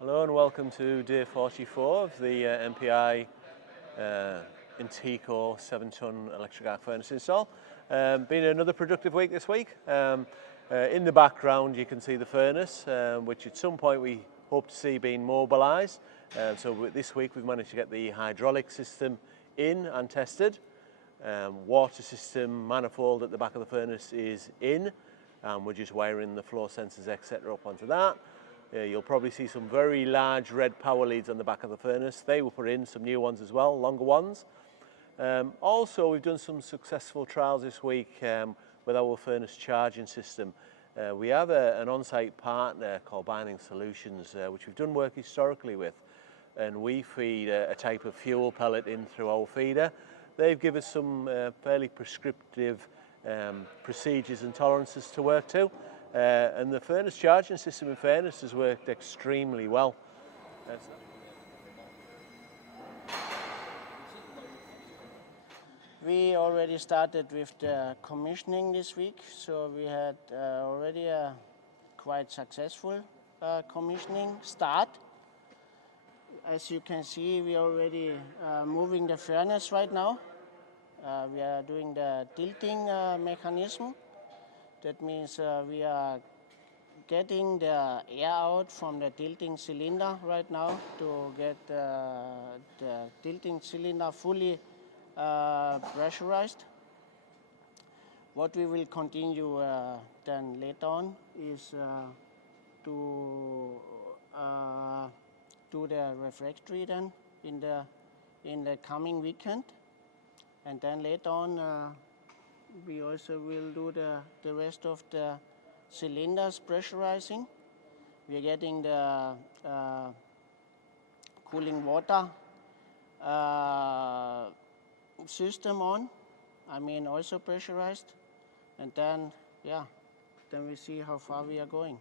Hello and welcome to day 44 of the MPI Intico 7-tonne electric arc furnace install. Been another productive week this week. In the background you can see the furnace, which at some point we hope to see being mobilised. So this week we've managed to get the hydraulic system in and tested. Water system manifold at the back of the furnace is in. We're just wiring the flow sensors etc. up onto that. You'll probably see some very large red power leads on the back of the furnace. They will put in some new ones as well, longer ones. Also, we've done some successful trials this week with our furnace charging system. We have an on-site partner called Binding Solutions, which we've done work historically with, and we feed a type of fuel pellet in through our feeder. They've given us some fairly prescriptive procedures and tolerances to work to. And the furnace charging system, in fairness, has worked extremely well. We already started with the commissioning this week, so we had already a quite successful commissioning start. As you can see, we are already moving the furnace right now. We are doing the tilting mechanism. That means we are getting the air out from the tilting cylinder right now to get the tilting cylinder fully pressurized. What we will continue then later on is to do the refractory then in the coming weekend, and then later on we also will do the rest of the cylinders pressurizing. We are getting the cooling water system on, also pressurized, and then we see how far we are going.